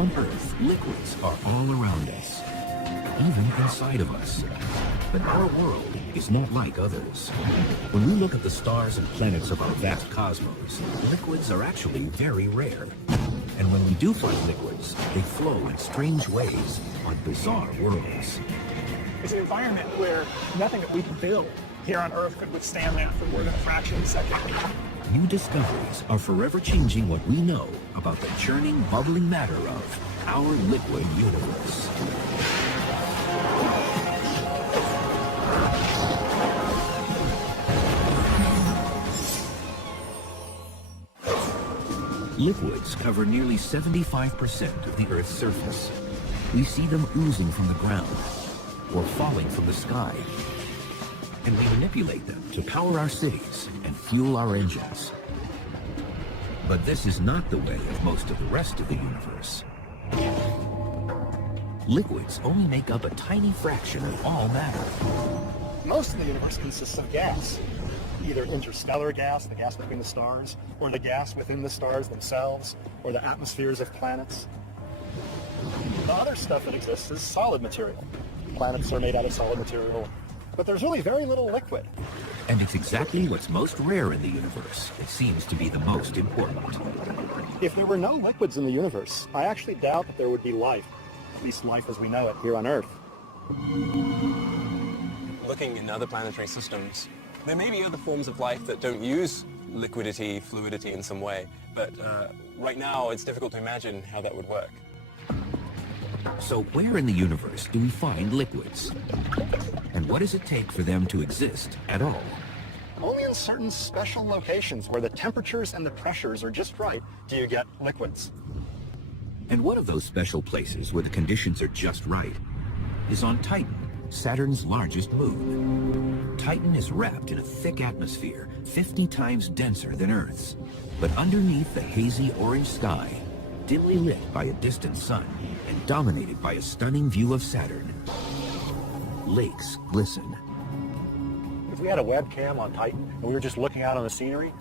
On Earth, liquids are all around us, even inside of us. But our world is not like others. When we look at the stars and planets of our vast cosmos, liquids are actually very rare. And when we do find liquids, they flow in strange ways on bizarre worlds. It's an environment where nothing that we can build here on Earth could withstand that for more than a fraction of a second. New discoveries are forever changing what we know about the churning, bubbling matter of our liquid universe. Liquids cover nearly 75% of the Earth's surface. We see them oozing from the ground or falling from the sky. And we manipulate them to power our cities and fuel our engines. But this is not the way of most of the rest of the universe. Liquids only make up a tiny fraction of all matter. Most of the universe consists of gas. Either interstellar gas, the gas between the stars, or the gas within the stars themselves, or the atmospheres of planets. The other stuff that exists is solid material. Planets are made out of solid material, but there's really very little liquid. And it's exactly what's most rare in the universe that seems to be the most important. If there were no liquids in the universe, I actually doubt that there would be life, at least life as we know it here on Earth. Looking in other planetary systems, there may be other forms of life that don't use liquidity, fluidity in some way, but right now it's difficult to imagine how that would work. So where in the universe do we find liquids? And what does it take for them to exist at all? Only in certain special locations where the temperatures and the pressures are just right do you get liquids. And one of those special places where the conditions are just right is on Titan, Saturn's largest moon. Titan is wrapped in a thick atmosphere, 50 times denser than Earth's. But underneath the hazy orange sky, dimly lit by a distant sun and dominated by a stunning view of Saturn, lakes glisten. If we had a webcam on Titan and we were just looking out on the scenery,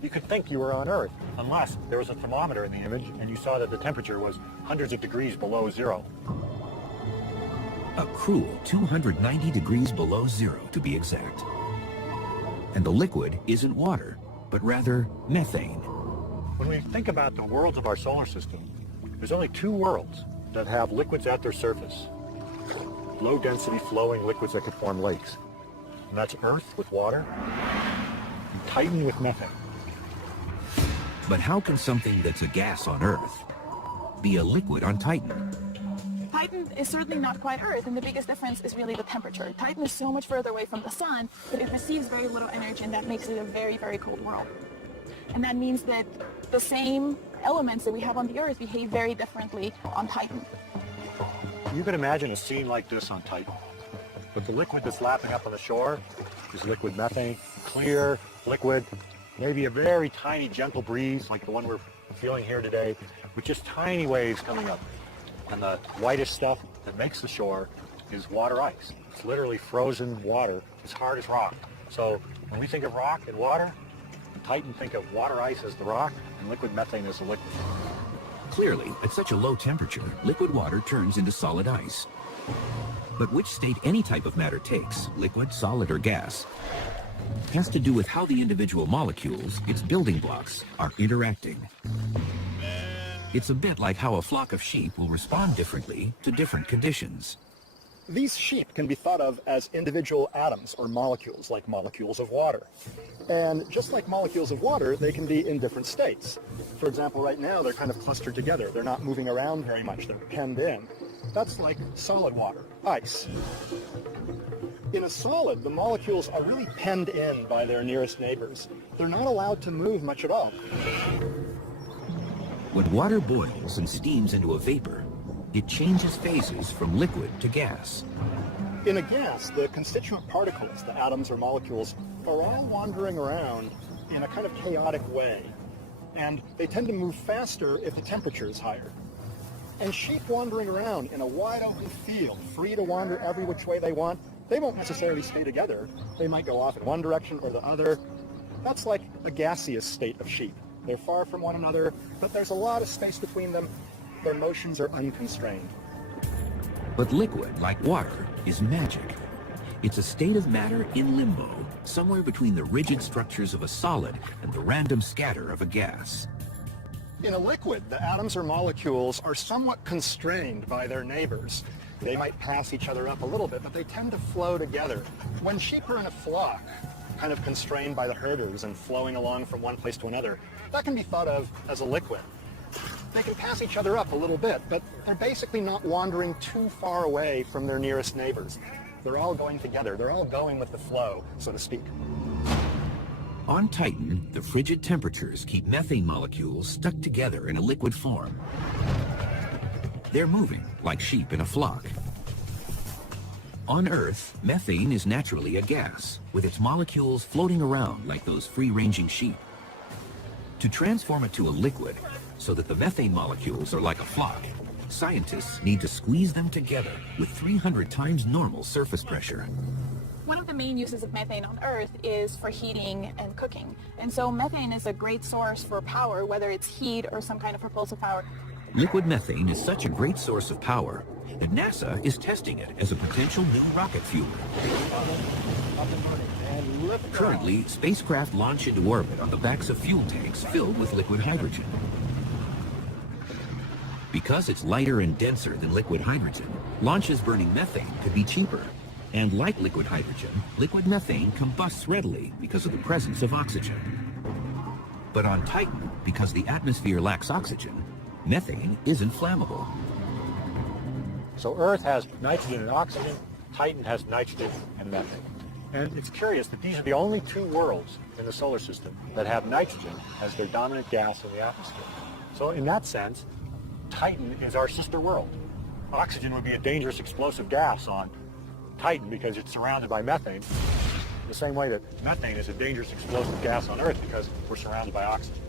you could think you were on Earth, unless there was a thermometer in the image and you saw that the temperature was hundreds of degrees below zero. A cruel 290 degrees below zero, to be exact. And the liquid isn't water, but rather methane. When we think about the worlds of our solar system, there's only two worlds that have liquids at their surface. Low-density flowing liquids that could form lakes. And that's Earth with water, and Titan with methane. But how can something that's a gas on Earth be a liquid on Titan? Titan is certainly not quite Earth, and the biggest difference is really the temperature. Titan is so much further away from the sun that it receives very little energy, and that makes it a very, very cold world. And that means that the same elements that we have on the Earth behave very differently on Titan. You could imagine a scene like this on Titan. But the liquid that's lapping up on the shore is liquid methane, clear, liquid, maybe a very tiny gentle breeze like the one we're feeling here today, with just tiny waves coming up. And the whitest stuff that makes the shore is water ice. It's literally frozen water, as hard as rock. So when we think of rock and water, Titan think of water ice as the rock and liquid methane as the liquid. Clearly, at such a low temperature, liquid water turns into solid ice. But which state any type of matter takes, liquid, solid, or gas, has to do with how the individual molecules, its building blocks, are interacting. It's a bit like how a flock of sheep will respond differently to different conditions. These sheep can be thought of as individual atoms or molecules, like molecules of water. And just like molecules of water, they can be in different states. For example, right now they're kind of clustered together. They're not moving around very much. They're penned in. That's like solid water, ice. In a solid, the molecules are really penned in by their nearest neighbors. They're not allowed to move much at all. When water boils and steams into a vapor, it changes phases from liquid to gas. In a gas, the constituent particles, the atoms or molecules, are all wandering around in a kind of chaotic way. And they tend to move faster if the temperature is higher. And sheep wandering around in a wide open field, free to wander every which way they want, they won't necessarily stay together. They might go off in one direction or the other. That's like a gaseous state of sheep. They're far from one another, but there's a lot of space between them, their motions are unconstrained. But liquid, like water, is magic. It's a state of matter in limbo, somewhere between the rigid structures of a solid and the random scatter of a gas. In a liquid, the atoms or molecules are somewhat constrained by their neighbors. They might pass each other up a little bit, but they tend to flow together. When sheep are in a flock, kind of constrained by the herders and flowing along from one place to another, that can be thought of as a liquid. They can pass each other up a little bit, but they're basically not wandering too far away from their nearest neighbors. They're all going together. They're all going with the flow, so to speak. On Titan, the frigid temperatures keep methane molecules stuck together in a liquid form. They're moving like sheep in a flock. On Earth, methane is naturally a gas, with its molecules floating around like those free-ranging sheep. To transform it to a liquid, so that the methane molecules are like a flock, scientists need to squeeze them together with 300 times normal surface pressure. One of the main uses of methane on Earth is for heating and cooking. And so methane is a great source for power, whether it's heat or some kind of propulsive power. Liquid methane is such a great source of power that NASA is testing it as a potential new rocket fuel. Currently, spacecraft launch into orbit on the backs of fuel tanks filled with liquid hydrogen. Because it's lighter and denser than liquid hydrogen, launches burning methane could be cheaper. And like liquid hydrogen, liquid methane combusts readily because of the presence of oxygen. But on Titan, because the atmosphere lacks oxygen, methane isn't flammable. So Earth has nitrogen and oxygen, Titan has nitrogen and methane. And it's curious that these are the only two worlds in the solar system that have nitrogen as their dominant gas in the atmosphere. So in that sense, Titan is our sister world. Oxygen would be a dangerous explosive gas on Titan because it's surrounded by methane, the same way that methane is a dangerous explosive gas on Earth because we're surrounded by oxygen.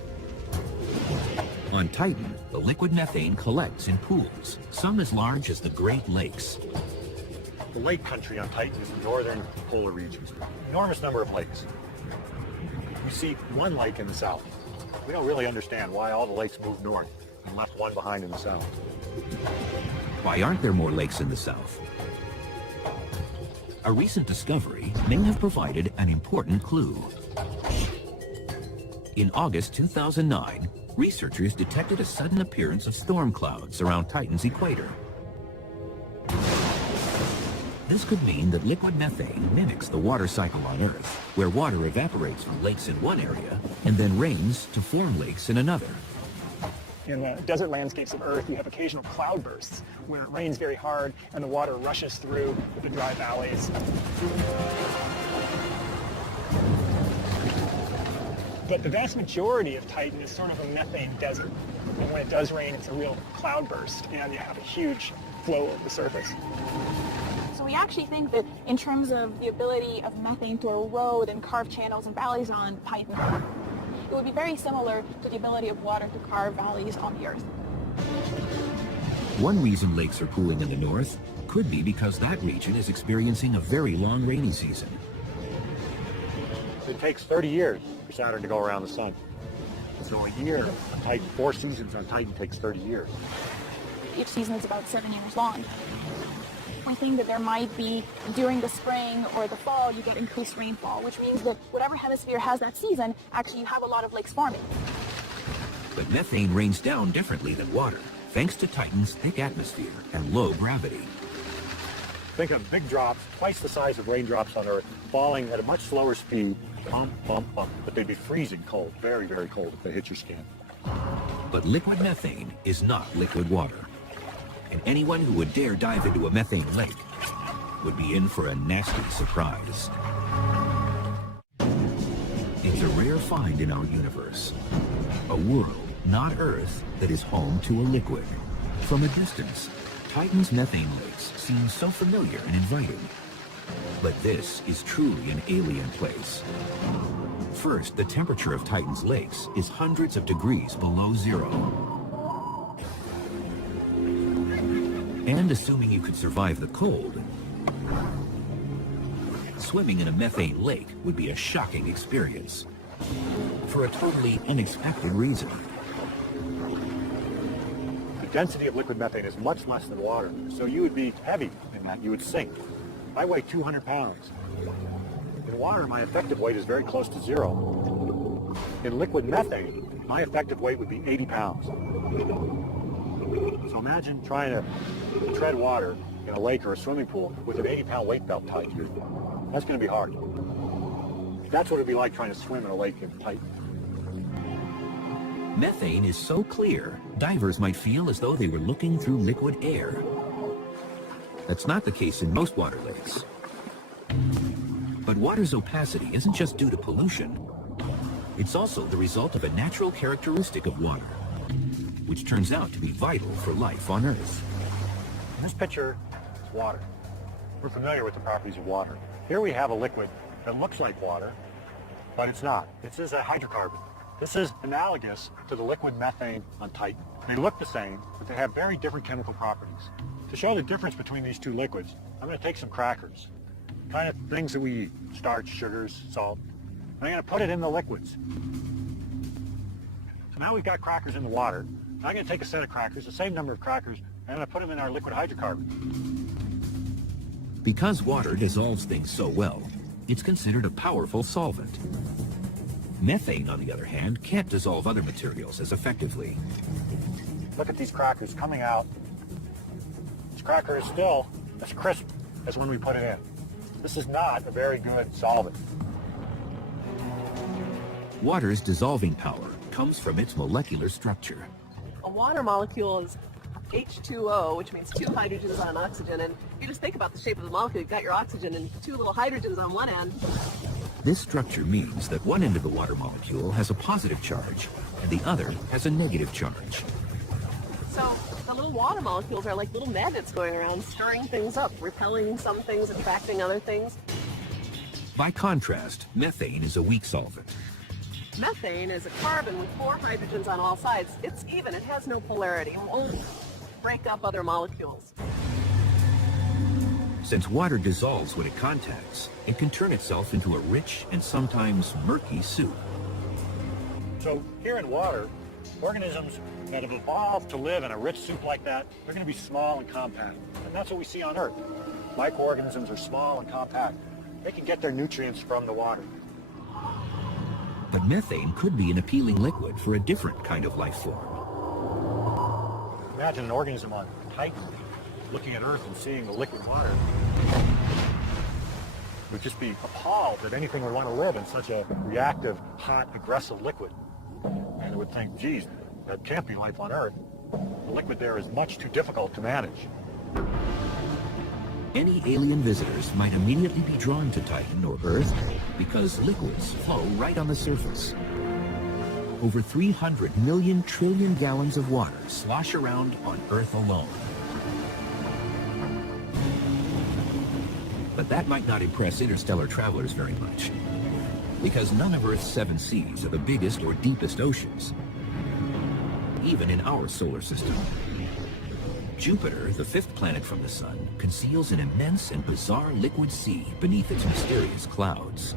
On Titan, the liquid methane collects in pools, some as large as the Great Lakes. The lake country on Titan is the northern polar regions. Enormous number of lakes. We see one lake in the south. We don't really understand why all the lakes moved north and left one behind in the south. Why aren't there more lakes in the south? A recent discovery may have provided an important clue. In August 2009, researchers detected a sudden appearance of storm clouds around Titan's equator. This could mean that liquid methane mimics the water cycle on Earth, where water evaporates from lakes in one area and then rains to form lakes in another. In the desert landscapes of Earth, you have occasional cloudbursts where it rains very hard and the water rushes through the dry valleys. But the vast majority of Titan is sort of a methane desert. And when it does rain, it's a real cloudburst and you have a huge flow of the surface. So we actually think that in terms of the ability of methane to erode and carve channels and valleys on Titan, it would be very similar to the ability of water to carve valleys on the Earth. One reason lakes are cooling in the north could be because that region is experiencing a very long rainy season. It takes 30 years for Saturn to go around the sun. So a year on Titan, 4 seasons on Titan takes 30 years. Each season is about 7 years long. We think that there might be, during the spring or the fall, you get increased rainfall, which means that whatever hemisphere has that season, actually you have a lot of lakes forming. But methane rains down differently than water, thanks to Titan's thick atmosphere and low gravity. Think of big drops, twice the size of raindrops on Earth, falling at a much slower speed, bump, bump, bump, but they'd be freezing cold, very, very cold if they hit your skin. But liquid methane is not liquid water. And anyone who would dare dive into a methane lake would be in for a nasty surprise. It's a rare find in our universe. A world, not Earth, that is home to a liquid. From a distance, Titan's methane lakes seem so familiar and inviting. But this is truly an alien place. First, the temperature of Titan's lakes is hundreds of degrees below zero. And assuming you could survive the cold, swimming in a methane lake would be a shocking experience. For a totally unexpected reason. The density of liquid methane is much less than water. So you would be heavy in that, you would sink. I weigh 200 pounds. In water, my effective weight is very close to 0. In liquid methane, my effective weight would be 80 pounds. So imagine trying to tread water in a lake or a swimming pool with an 80-pound weight belt tied to you. That's going to be hard. That's what it'd be like trying to swim in a lake in Titan. Methane is so clear, divers might feel as though they were looking through liquid air. That's not the case in most water lakes. But water's opacity isn't just due to pollution. It's also the result of a natural characteristic of water, which turns out to be vital for life on Earth. This picture is water. We're familiar with the properties of water. Here we have a liquid that looks like water, but it's not. This is a hydrocarbon. This is analogous to the liquid methane on Titan. They look the same, but they have very different chemical properties. To show the difference between these two liquids, I'm going to take some crackers, kind of things that we eat, starch, sugars, salt, and I'm going to put it in the liquids. So now we've got crackers in the water. Now I'm going to take a set of crackers, the same number of crackers, and I'm going to put them in our liquid hydrocarbon. Because water dissolves things so well, it's considered a powerful solvent. Methane, on the other hand, can't dissolve other materials as effectively. Look at these crackers coming out. This cracker is still as crisp as when we put it in. This is not a very good solvent. Water's dissolving power comes from its molecular structure. A water molecule is H2O, which means 2 hydrogens on an oxygen. And you just think about the shape of the molecule. You've got your oxygen and 2 little hydrogens on one end. This structure means that one end of the water molecule has a positive charge and the other has a negative charge. So the little water molecules are like little magnets going around, stirring things up, repelling some things, attracting other things. By contrast, methane is a weak solvent. Methane is a carbon with 4 hydrogens on all sides. It's even, it has no polarity. It won't break up other molecules. Since water dissolves when it contacts, it can turn itself into a rich and sometimes murky soup. So here in water, organisms that have evolved to live in a rich soup like that, they're going to be small and compact. And that's what we see on Earth. Microorganisms are small and compact. They can get their nutrients from the water. But methane could be an appealing liquid for a different kind of life form. Imagine an organism on Titan looking at Earth and seeing the liquid water. Would just be appalled that anything would want to live in such a reactive, hot, aggressive liquid. And it would think, geez, that can't be life on Earth. The liquid there is much too difficult to manage. Any alien visitors might immediately be drawn to Titan or Earth because liquids flow right on the surface. Over 300 million trillion gallons of water slosh around on Earth alone. But that might not impress interstellar travelers very much, because none of Earth's 7 seas are the biggest or deepest oceans, even in our solar system. Jupiter, the 5th planet from the Sun, conceals an immense and bizarre liquid sea beneath its mysterious clouds.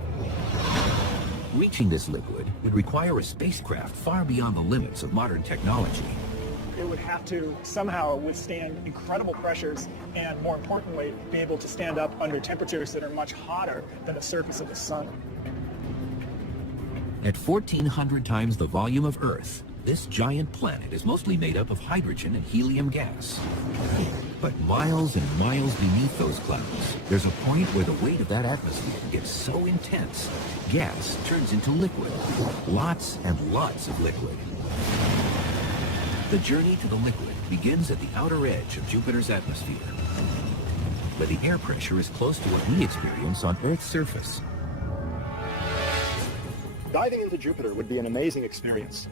Reaching this liquid would require a spacecraft far beyond the limits of modern technology. It would have to somehow withstand incredible pressures and, more importantly, be able to stand up under temperatures that are much hotter than the surface of the sun. At 1,400 times the volume of Earth, this giant planet is mostly made up of hydrogen and helium gas. But miles and miles beneath those clouds, there's a point where the weight of that atmosphere gets so intense, gas turns into liquid. Lots and lots of liquid. The journey to the liquid begins at the outer edge of Jupiter's atmosphere, where the air pressure is close to what we experience on Earth's surface. Diving into Jupiter would be an amazing experience.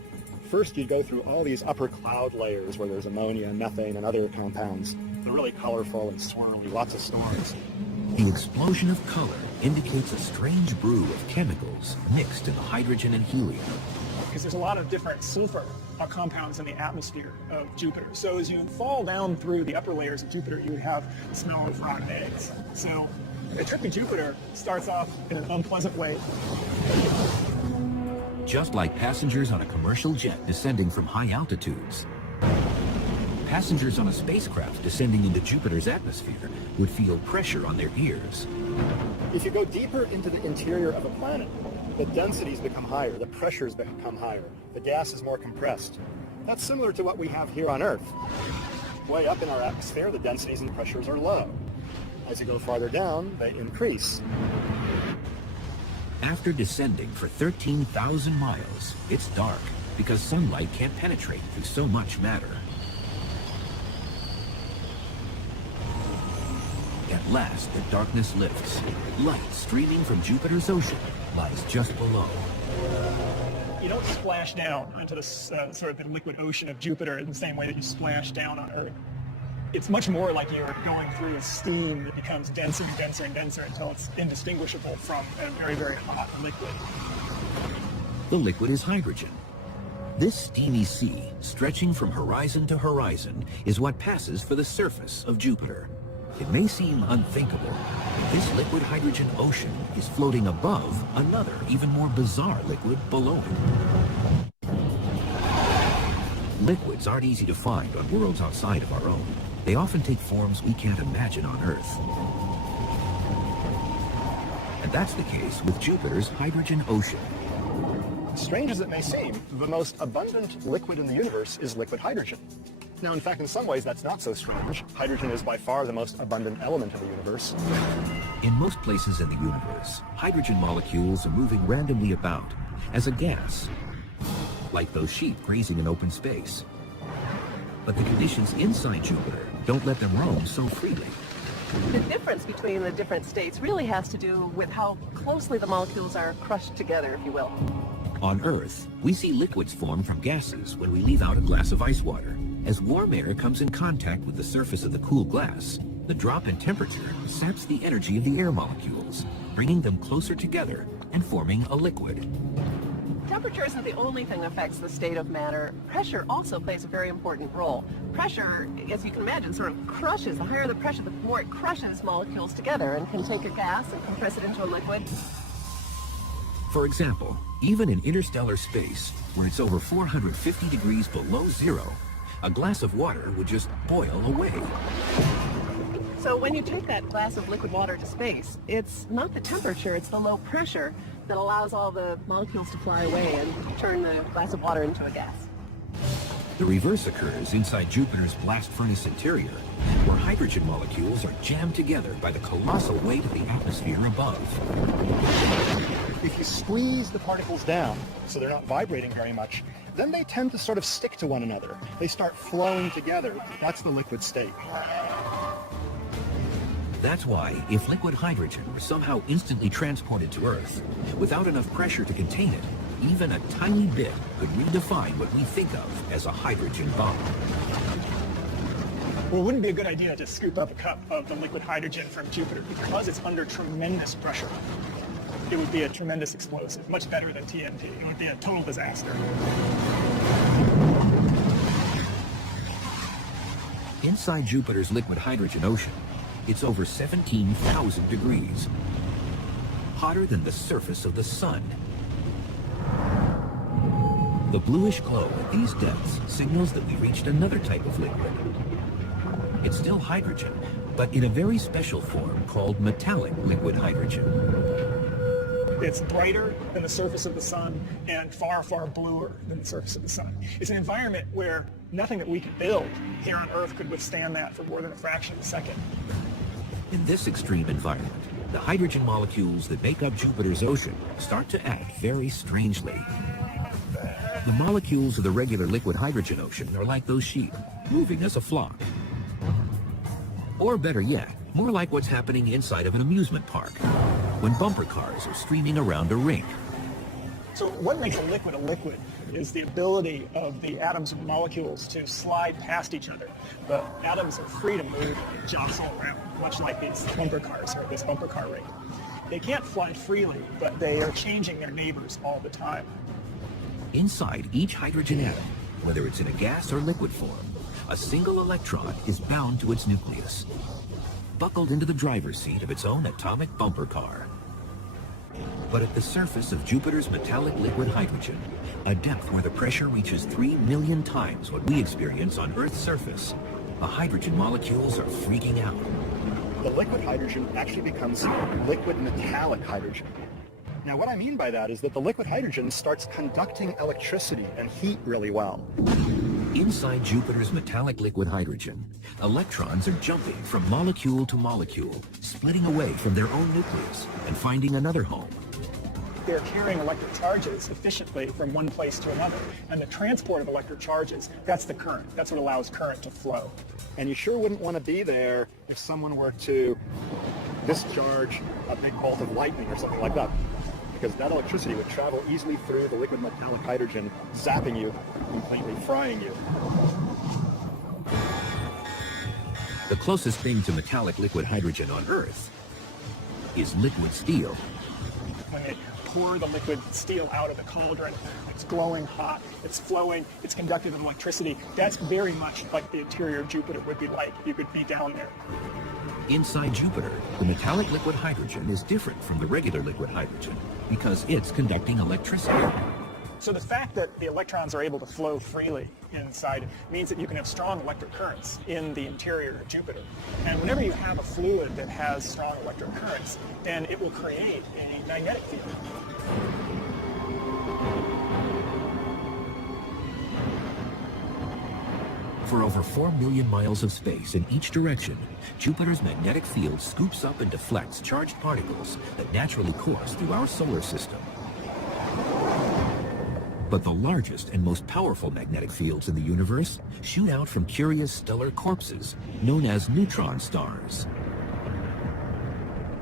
First, you'd go through all these upper cloud layers where there's ammonia, methane, and other compounds. They're really colorful and swirly, lots of storms. The explosion of color indicates a strange brew of chemicals mixed in the hydrogen and helium. Because there's a lot of different sulfur compounds in the atmosphere of Jupiter. So as you fall down through the upper layers of Jupiter, you would have the smell of rotten eggs. So a trip to Jupiter starts off in an unpleasant way. Just like passengers on a commercial jet descending from high altitudes, passengers on a spacecraft descending into Jupiter's atmosphere would feel pressure on their ears. If you go deeper into the interior of a planet, the densities become higher, the pressures become higher, the gas is more compressed. That's similar to what we have here on Earth. Way up in our atmosphere, the densities and pressures are low. As you go farther down, they increase. After descending for 13,000 miles, it's dark because sunlight can't penetrate through so much matter. At last, the darkness lifts. Light streaming from Jupiter's ocean lies just below. You don't splash down into the sort of the liquid ocean of Jupiter in the same way that you splash down on Earth. It's much more like you're going through a steam that becomes denser and denser and denser until it's indistinguishable from a very, very hot liquid. The liquid is hydrogen. This steamy sea, stretching from horizon to horizon, is what passes for the surface of Jupiter. It may seem unthinkable, but this liquid hydrogen ocean is floating above another, even more bizarre liquid below it. Liquids aren't easy to find on worlds outside of our own. They often take forms we can't imagine on Earth. And that's the case with Jupiter's hydrogen ocean. Strange as it may seem, the most abundant liquid in the universe is liquid hydrogen. Now, in fact, in some ways, that's not so strange. Hydrogen is by far the most abundant element in the universe. In most places in the universe, hydrogen molecules are moving randomly about as a gas, like those sheep grazing in open space. But the conditions inside Jupiter don't let them roam so freely. The difference between the different states really has to do with how closely the molecules are crushed together, if you will. On Earth, we see liquids form from gases when we leave out a glass of ice water. As warm air comes in contact with the surface of the cool glass, the drop in temperature saps the energy of the air molecules, bringing them closer together and forming a liquid. Temperature isn't the only thing that affects the state of matter. Pressure also plays a very important role. Pressure, as you can imagine, sort of crushes. The higher the pressure, the more it crushes molecules together and can take a gas and compress it into a liquid. For example, even in interstellar space, where it's over 450 degrees below zero, a glass of water would just boil away. So when you take that glass of liquid water to space, it's not the temperature, it's the low pressure that allows all the molecules to fly away and turn the glass of water into a gas. The reverse occurs inside Jupiter's blast furnace interior, where hydrogen molecules are jammed together by the colossal weight of the atmosphere above. If you squeeze the particles down so they're not vibrating very much, then they tend to sort of stick to one another. They start flowing together. That's the liquid state. That's why, if liquid hydrogen were somehow instantly transported to Earth, without enough pressure to contain it, even a tiny bit could redefine what we think of as a hydrogen bomb. Well, it wouldn't be a good idea to scoop up a cup of the liquid hydrogen from Jupiter because it's under tremendous pressure. It would be a tremendous explosive, much better than TNT. It would be a total disaster. Inside Jupiter's liquid hydrogen ocean, it's over 17,000 degrees, hotter than the surface of the sun. The bluish glow at these depths signals that we've reached another type of liquid. It's still hydrogen, but in a very special form called metallic liquid hydrogen. It's brighter than the surface of the sun and far, far bluer than the surface of the sun. It's an environment where nothing that we could build here on Earth could withstand that for more than a fraction of a second. In this extreme environment, the hydrogen molecules that make up Jupiter's ocean start to act very strangely. The molecules of the regular liquid hydrogen ocean are like those sheep, moving as a flock. Or better yet, more like what's happening inside of an amusement park, when bumper cars are streaming around a rink. So what makes a liquid is the ability of the atoms and molecules to slide past each other. The atoms are free to move and jostle around, much like these bumper cars or this bumper car ring. They can't fly freely, but they are changing their neighbors all the time. Inside each hydrogen atom, whether it's in a gas or liquid form, a single electron is bound to its nucleus, buckled into the driver's seat of its own atomic bumper car. but at the surface of Jupiter's metallic liquid hydrogen, a depth where the pressure reaches 3 million times what we experience on Earth's surface, the hydrogen molecules are freaking out. The liquid hydrogen actually becomes liquid metallic hydrogen. Now, what I mean by that is that the liquid hydrogen starts conducting electricity and heat really well. Inside Jupiter's metallic liquid hydrogen, electrons are jumping from molecule to molecule, splitting away from their own nucleus and finding another home. They're carrying electric charges efficiently from one place to another. And the transport of electric charges, that's the current. That's what allows current to flow. And you sure wouldn't want to be there if someone were to discharge a big bolt of lightning or something like that, because that electricity would travel easily through the liquid metallic hydrogen, zapping you, completely frying you. The closest thing to metallic liquid hydrogen on Earth is liquid steel. When they pour the liquid steel out of the cauldron, it's glowing hot, it's flowing, it's conductive of electricity. That's very much like the interior of Jupiter would be like. You could be down there. Inside Jupiter, the metallic liquid hydrogen is different from the regular liquid hydrogen because it's conducting electricity. So the fact that the electrons are able to flow freely inside means that you can have strong electric currents in the interior of Jupiter. And whenever you have a fluid that has strong electric currents, then it will create a magnetic field. For over 4 million miles of space in each direction, Jupiter's magnetic field scoops up and deflects charged particles that naturally course through our solar system. But the largest and most powerful magnetic fields in the universe shoot out from curious stellar corpses known as neutron stars.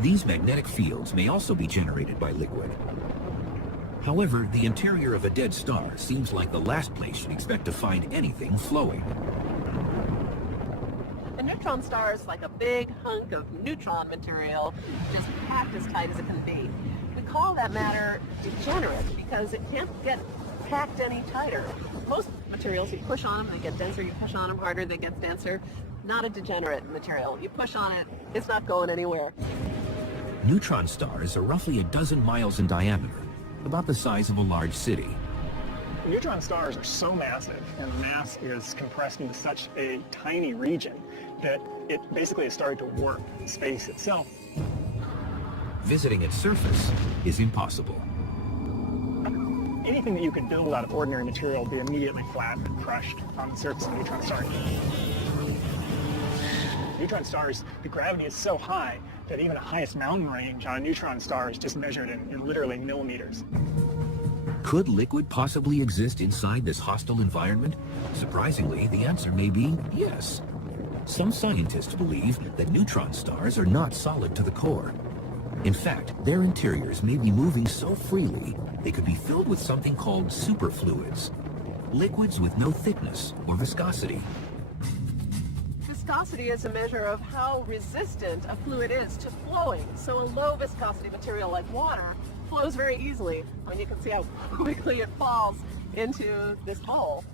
These magnetic fields may also be generated by liquid. However, the interior of a dead star seems like the last place you'd expect to find anything flowing. A neutron star is like a big hunk of neutron material, just packed as tight as it can be. We call that matter degenerate because it can't get packed any tighter. Most materials, you push on them, they get denser. You push on them harder, they get denser. Not a degenerate material. You push on it, it's not going anywhere. Neutron stars are roughly a dozen miles in diameter, about the size of a large city. Neutron stars are so massive, and mass is compressed into such a tiny region that it basically has started to warp space itself. Visiting its surface is impossible. Anything that you could build out of ordinary material will be immediately flattened and crushed on the surface of a neutron star. Neutron stars, the gravity is so high that even the highest mountain range on a neutron star is just measured in literally millimeters. Could liquid possibly exist inside this hostile environment? Surprisingly, the answer may be yes. Some scientists believe that neutron stars are not solid to the core. In fact, their interiors may be moving so freely they could be filled with something called superfluids, liquids with no thickness or viscosity. Viscosity is a measure of how resistant a fluid is to flowing. So a low viscosity material like water flows very easily. I mean, you can see how quickly it falls into this bowl.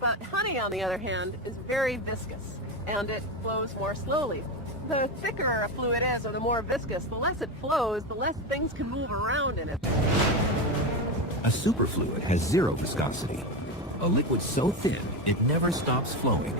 But honey, on the other hand, is very viscous, and it flows more slowly. The thicker a fluid is, or the more viscous, the less it flows, the less things can move around in it. A superfluid has zero viscosity, a liquid so thin it never stops flowing.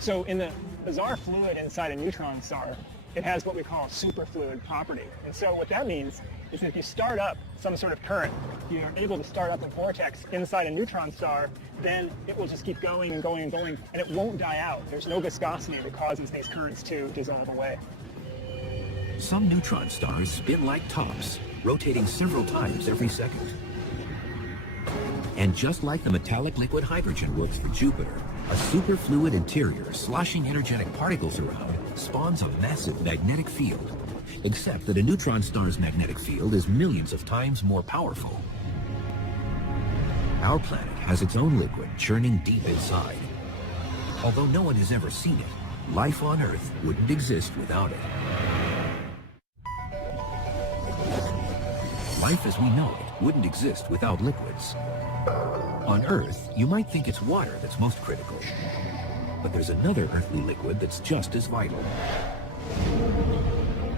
So in the bizarre fluid inside a neutron star, it has what we call a superfluid property. And so what that means is that if you start up some sort of current, you're able to start up a vortex inside a neutron star, then it will just keep going and going and going, and it won't die out. There's no viscosity that causes these currents to dissolve away. Some neutron stars spin like tops, rotating several times every second. And just like the metallic liquid hydrogen works for Jupiter, a superfluid interior sloshing energetic particles around spawns a massive magnetic field, except that a neutron star's magnetic field is millions of times more powerful. Our planet has its own liquid churning deep inside. Although no one has ever seen it, life on Earth wouldn't exist without it. Life as we know it wouldn't exist without liquids. On Earth, you might think it's water that's most critical, but there's another earthly liquid that's just as vital.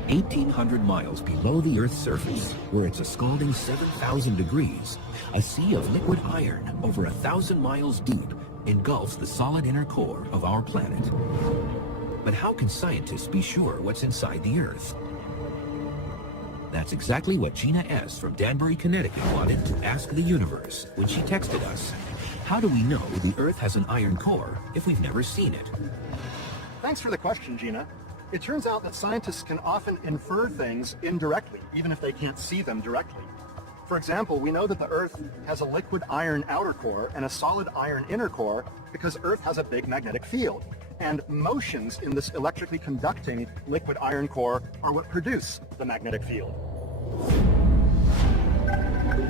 1,800 miles below the Earth's surface, where it's a scalding 7,000 degrees, a sea of liquid iron over 1,000 miles deep engulfs the solid inner core of our planet. But how can scientists be sure what's inside the Earth? That's exactly what Gina S. from Danbury, Connecticut wanted to ask the universe when she texted us. How do we know the Earth has an iron core if we've never seen it? Thanks for the question, Gina. It turns out that scientists can often infer things indirectly, even if they can't see them directly. For example, we know that the Earth has a liquid iron outer core and a solid iron inner core because Earth has a big magnetic field. And motions in this electrically conducting liquid iron core are what produce the magnetic field.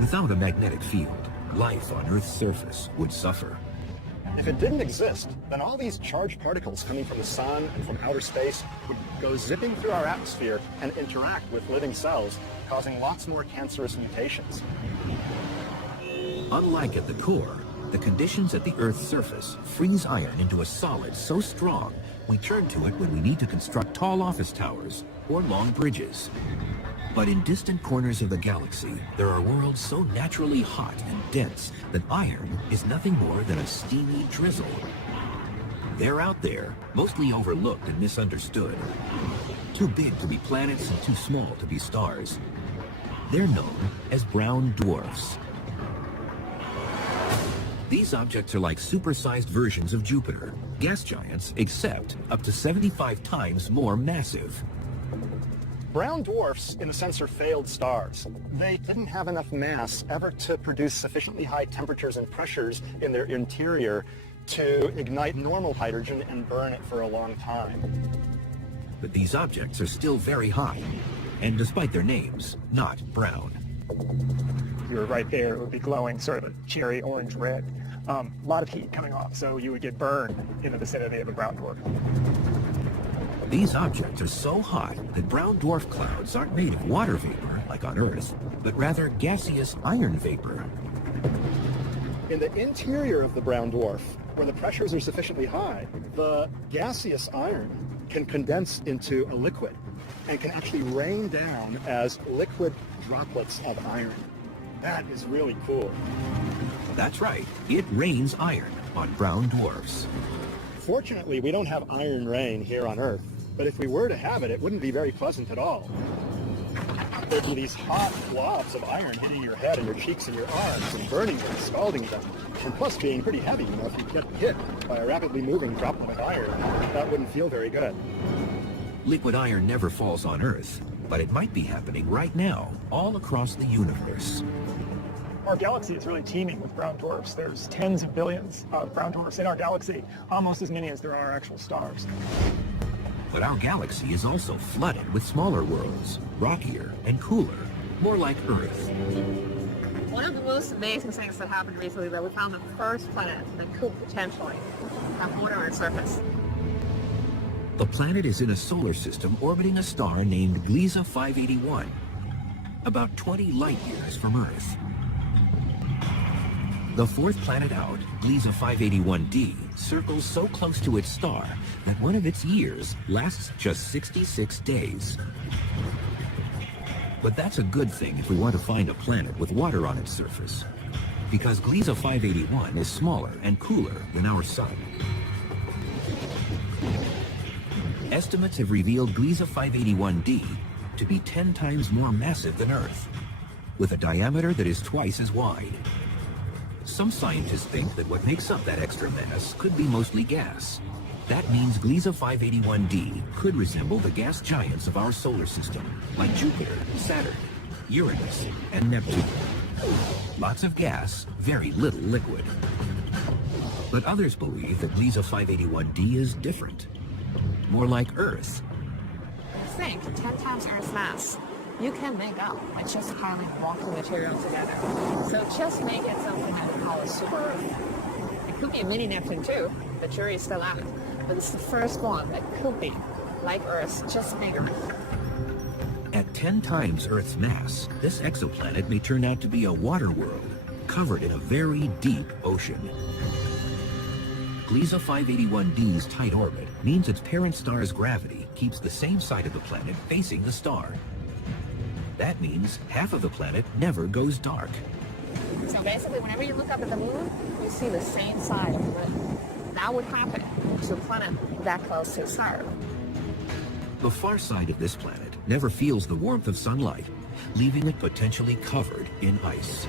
Without a magnetic field, life on Earth's surface would suffer. If it didn't exist, then all these charged particles coming from the sun and from outer space would go zipping through our atmosphere and interact with living cells, causing lots more cancerous mutations. Unlike at the core, the conditions at the Earth's surface freeze iron into a solid so strong we turn to it when we need to construct tall office towers or long bridges. But in distant corners of the galaxy, there are worlds so naturally hot and dense that iron is nothing more than a steamy drizzle. They're out there, mostly overlooked and misunderstood. Too big to be planets and too small to be stars. They're known as brown dwarfs. These objects are like supersized versions of Jupiter, gas giants, except up to 75 times more massive. Brown dwarfs, in a sense, are failed stars. They didn't have enough mass ever to produce sufficiently high temperatures and pressures in their interior to ignite normal hydrogen and burn it for a long time. But these objects are still very hot, and despite their names, not brown. If you were right there, it would be glowing sort of a cherry orange red. A lot of heat coming off, so you would get burned in the vicinity of a brown dwarf. These objects are so hot that brown dwarf clouds aren't made of water vapor, like on Earth, but rather gaseous iron vapor. In the interior of the brown dwarf, where the pressures are sufficiently high, the gaseous iron can condense into a liquid and can actually rain down as liquid droplets of iron. That is really cool. That's right, it rains iron on brown dwarfs. Fortunately, we don't have iron rain here on Earth, but if we were to have it, it wouldn't be very pleasant at all. There'd be these hot blobs of iron hitting your head and your cheeks and your arms and burning them, scalding them, and plus being pretty heavy. You know, if you get hit by a rapidly moving droplet of iron, that wouldn't feel very good. Liquid iron never falls on Earth, but it might be happening right now, all across the universe. Our galaxy is really teeming with brown dwarfs. There's tens of billions of brown dwarfs in our galaxy, almost as many as there are actual stars. But our galaxy is also flooded with smaller worlds, rockier and cooler, more like Earth. One of the most amazing things that happened recently that we found the first planet that could potentially have water on its surface. The planet is in a solar system orbiting a star named Gliese 581, about 20 light years from Earth. The fourth planet out, Gliese 581d, circles so close to its star that one of its years lasts just 66 days. But that's a good thing if we want to find a planet with water on its surface, because Gliese 581 is smaller and cooler than our Sun. Estimates have revealed Gliese 581d to be 10 times more massive than Earth, with a diameter that is twice as wide. Some scientists think that what makes up that extra mass could be mostly gas. That means Gliese 581d could resemble the gas giants of our solar system, like Jupiter, Saturn, Uranus, and Neptune. Lots of gas, very little liquid. But others believe that Gliese 581d is different, more like Earth. Think 10 times Earth's mass. You can make up by just piling rocky material together. So just make it something that we call a super Earth. It could be a mini Neptune too. The jury is still out. But it's the first one that could be like Earth, just bigger. At 10 times Earth's mass, this exoplanet may turn out to be a water world, covered in a very deep ocean. Gliese 581D's tight orbit means its parent star's gravity keeps the same side of the planet facing the star. That means half of the planet never goes dark. So basically, whenever you look up at the moon, you see the same side of the moon. That would happen to a planet that close to the star. The far side of this planet never feels the warmth of sunlight, leaving it potentially covered in ice.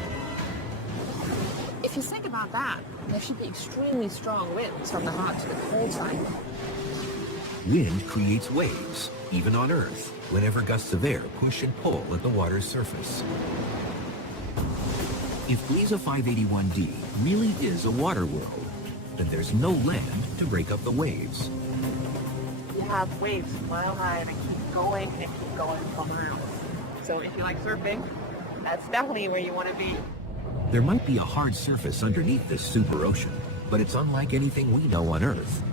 If you think about that, there should be extremely strong winds from the hot to the cold side. Wind creates waves, even on Earth, whenever gusts of air push and pull at the water's surface. If Gliese 581D really is a water world, then there's no land to break up the waves. You have waves mile high that keep going and keep going for miles. So if you like surfing, that's definitely where you want to be. There might be a hard surface underneath this super ocean, but it's unlike anything we know on Earth.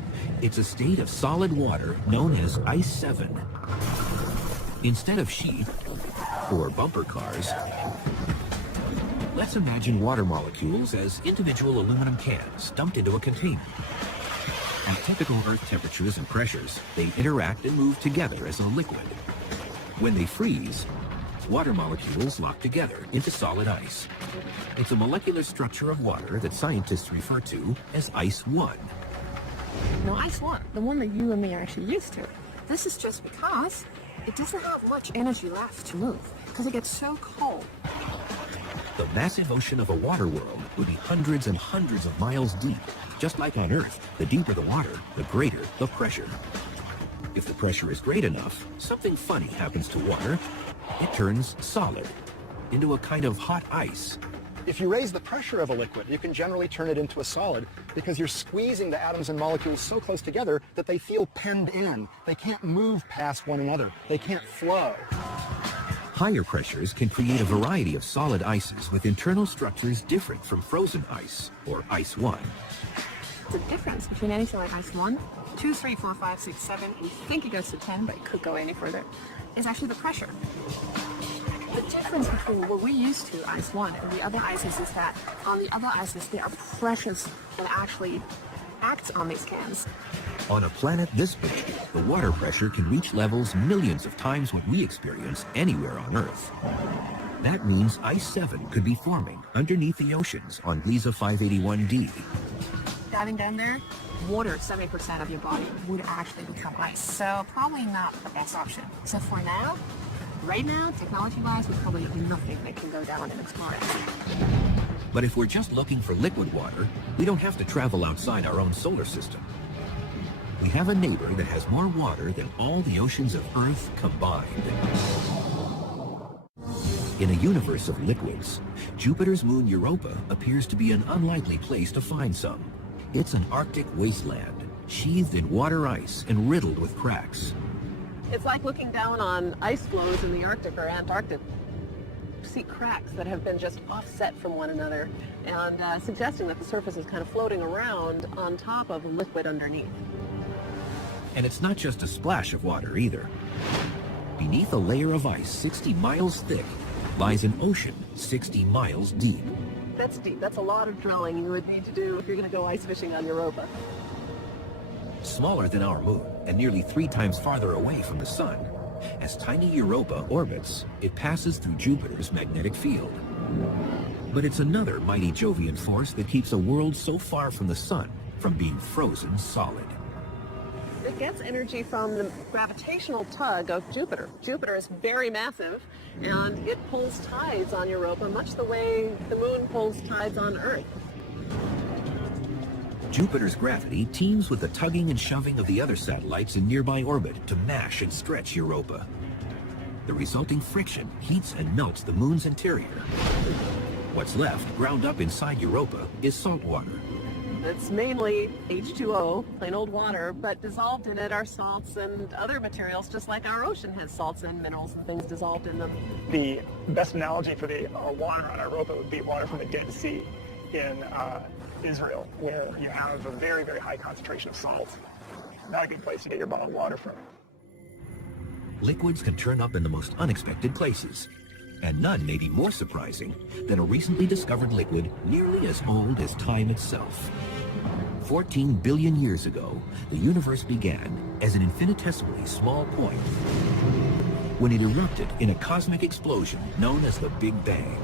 It's a state of solid water known as Ice 7. Instead of sheep or bumper cars, let's imagine water molecules as individual aluminum cans dumped into a container. At typical Earth temperatures and pressures, they interact and move together as a liquid. When they freeze, water molecules lock together into solid ice. It's a molecular structure of water that scientists refer to as Ice 1. Now, Ice 1, the one that you and me are actually used to, this is just because it doesn't have much energy left to move, because it gets so cold. The massive ocean of a water world would be hundreds and hundreds of miles deep. Just like on Earth, the deeper the water, the greater the pressure. If the pressure is great enough, something funny happens to water. It turns solid, into a kind of hot ice. If you raise the pressure of a liquid, you can generally turn it into a solid because you're squeezing the atoms and molecules so close together that they feel penned in. They can't move past one another. They can't flow. Higher pressures can create a variety of solid ices with internal structures different from frozen ice, or Ice 1. The difference between anything like Ice 1, 2, 3, 4, 5, 6, 7, we think it goes to 10, but it could go any further, is actually the pressure. The difference between what we used to, Ice 1, and the other ices is that on the other ices, there are pressures that actually act on these cans. On a planet this big, the water pressure can reach levels millions of times what we experience anywhere on Earth. That means Ice 7 could be forming underneath the oceans on Gliese 581D. Diving down there, water, 70% of your body would actually become ice. So probably not the best option. So for now, right now, technology-wise, we probably have nothing that can go down and explore it. But if we're just looking for liquid water, we don't have to travel outside our own solar system. We have a neighbor that has more water than all the oceans of Earth combined. In a universe of liquids, Jupiter's moon Europa appears to be an unlikely place to find some. It's an Arctic wasteland, sheathed in water ice and riddled with cracks. It's like looking down on ice floes in the Arctic or Antarctic. See cracks that have been just offset from one another and suggesting that the surface is kind of floating around on top of a liquid underneath. And it's not just a splash of water either. Beneath a layer of ice 60 miles thick lies an ocean 60 miles deep. That's deep. That's a lot of drilling you would need to do if you're going to go ice fishing on Europa. Smaller than our moon and nearly 3 times farther away from the sun. As tiny Europa orbits, it passes through Jupiter's magnetic field. But it's another mighty Jovian force that keeps a world so far from the sun from being frozen solid. It gets energy from the gravitational tug of Jupiter. Jupiter is very massive, and it pulls tides on Europa much the way the moon pulls tides on Earth. Jupiter's gravity teams with the tugging and shoving of the other satellites in nearby orbit to mash and stretch Europa. The resulting friction heats and melts the moon's interior. What's left, ground up inside Europa, is salt water. It's mainly H2O, plain old water, but dissolved in it are salts and other materials, just like our ocean has salts and minerals and things dissolved in them. The best analogy for the water on Europa would be water from the Dead Sea in Israel, where you have a very, very high concentration of salt. Not a good place to get your bottled water from. Liquids can turn up in the most unexpected places, and none may be more surprising than a recently discovered liquid nearly as old as time itself. 14 billion years ago, the universe began as an infinitesimally small point when it erupted in a cosmic explosion known as the Big Bang.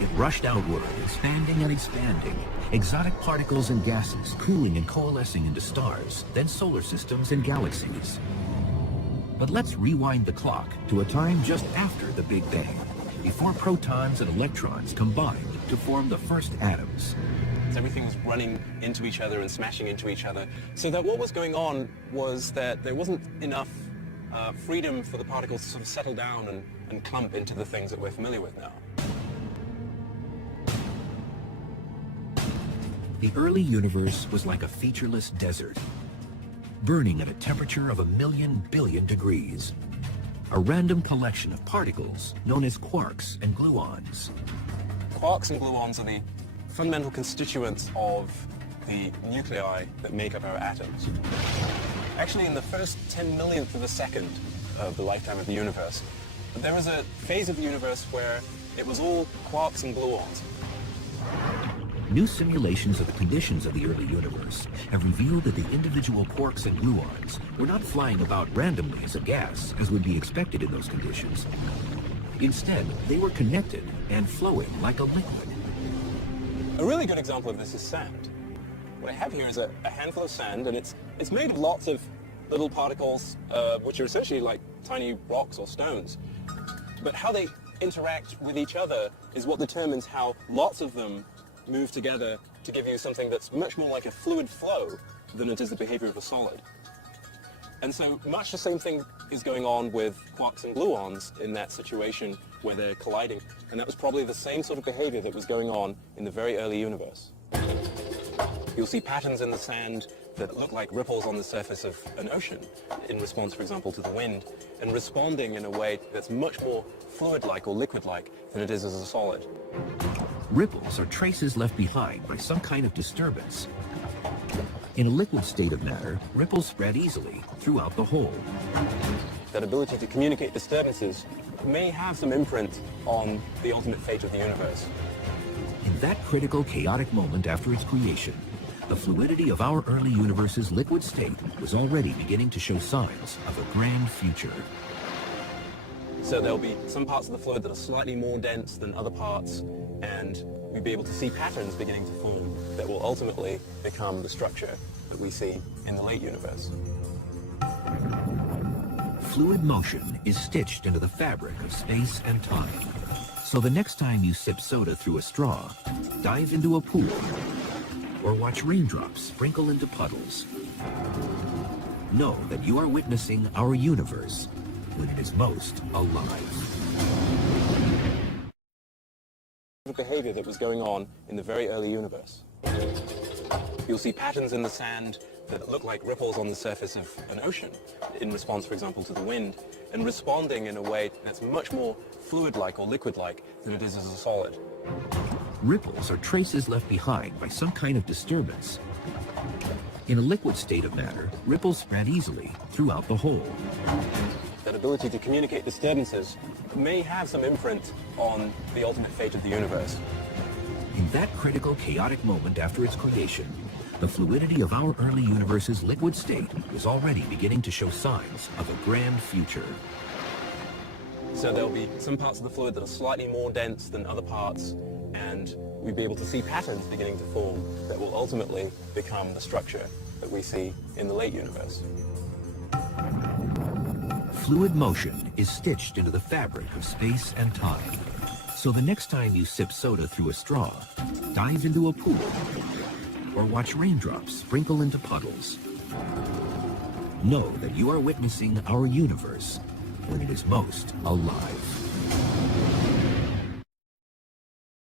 It rushed outward, expanding and expanding, exotic particles and gases cooling and coalescing into stars, then solar systems and galaxies. But let's rewind the clock to a time just after the Big Bang, before protons and electrons combined to form the first atoms. Everything was running into each other and smashing into each other. So that what was going on was that there wasn't enough freedom for the particles to sort of settle down and clump into the things that we're familiar with now. The early universe was like a featureless desert, burning at a temperature of 1,000,000 billion degrees. A random collection of particles known as quarks and gluons. Quarks and gluons are the fundamental constituents of the nuclei that make up our atoms. Actually, in the first 10 millionth of a second of the lifetime of the universe, there was a phase of the universe where it was all quarks and gluons. New simulations of the conditions of the early universe have revealed that the individual quarks and gluons were not flying about randomly as a gas, as would be expected in those conditions. Instead, they were connected and flowing like a liquid. A really good example of this is sand. What I have here is a handful of sand, and it's made of lots of little particles, which are essentially like tiny rocks or stones. But how they interact with each other is what determines how lots of them move together to give you something that's much more like a fluid flow than it is the behavior of a solid. And so much the same thing is going on with quarks and gluons in that situation where they're colliding. And that was probably the same sort of behavior that was going on in the very early universe. You'll see patterns in the sand that look like ripples on the surface of an ocean in response, for example, to the wind, and responding in a way that's much more fluid-like or liquid-like than it is as a solid. Ripples are traces left behind by some kind of disturbance. In a liquid state of matter, ripples spread easily throughout the whole. That ability to communicate disturbances may have some imprint on the ultimate fate of the universe. In that critical, chaotic moment after its creation, the fluidity of our early universe's liquid state was already beginning to show signs of a grand future. So there'll be some parts of the fluid that are slightly more dense than other parts, and we'll be able to see patterns beginning to form that will ultimately become the structure that we see in the late universe. Fluid motion is stitched into the fabric of space and time. So the next time you sip soda through a straw, dive into a pool, or watch raindrops sprinkle into puddles, know that you are witnessing our universe when it is most alive. The behavior that was going on in the very early universe. You'll see patterns in the sand that look like ripples on the surface of an ocean in response, for example, to the wind, and responding in a way that's much more fluid-like or liquid-like than it is as a solid. Ripples are traces left behind by some kind of disturbance. In a liquid state of matter, ripples spread easily throughout the whole. That ability to communicate disturbances may have some imprint on the ultimate fate of the universe. In that critical, chaotic moment after its creation, the fluidity of our early universe's liquid state was already beginning to show signs of a grand future. So there'll be some parts of the fluid that are slightly more dense than other parts, and we'll be able to see patterns beginning to form that will ultimately become the structure that we see in the late universe. Fluid motion is stitched into the fabric of space and time. So the next time you sip soda through a straw, dive into a pool, or watch raindrops sprinkle into puddles, know that you are witnessing our universe when it is most alive.